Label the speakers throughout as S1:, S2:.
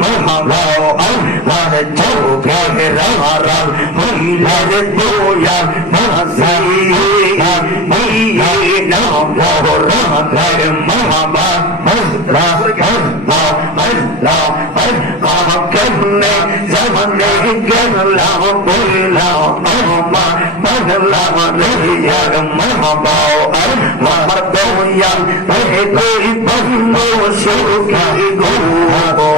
S1: মহাবাও আল্লাহর চোখে রারা হইলের দোয়া মাসি নিয়ে নাম রাধার মহাবা আল্লাহ আল্লাহ আল্লাহ আল্লাহ কেমনে জমনে গেলাম বললাম আমার মহলাম রিয়ার মহাবাও আমার দয়া হে তুই বন্ধু সুখী গো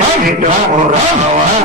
S1: মামা আল্লাহ আল্লাহ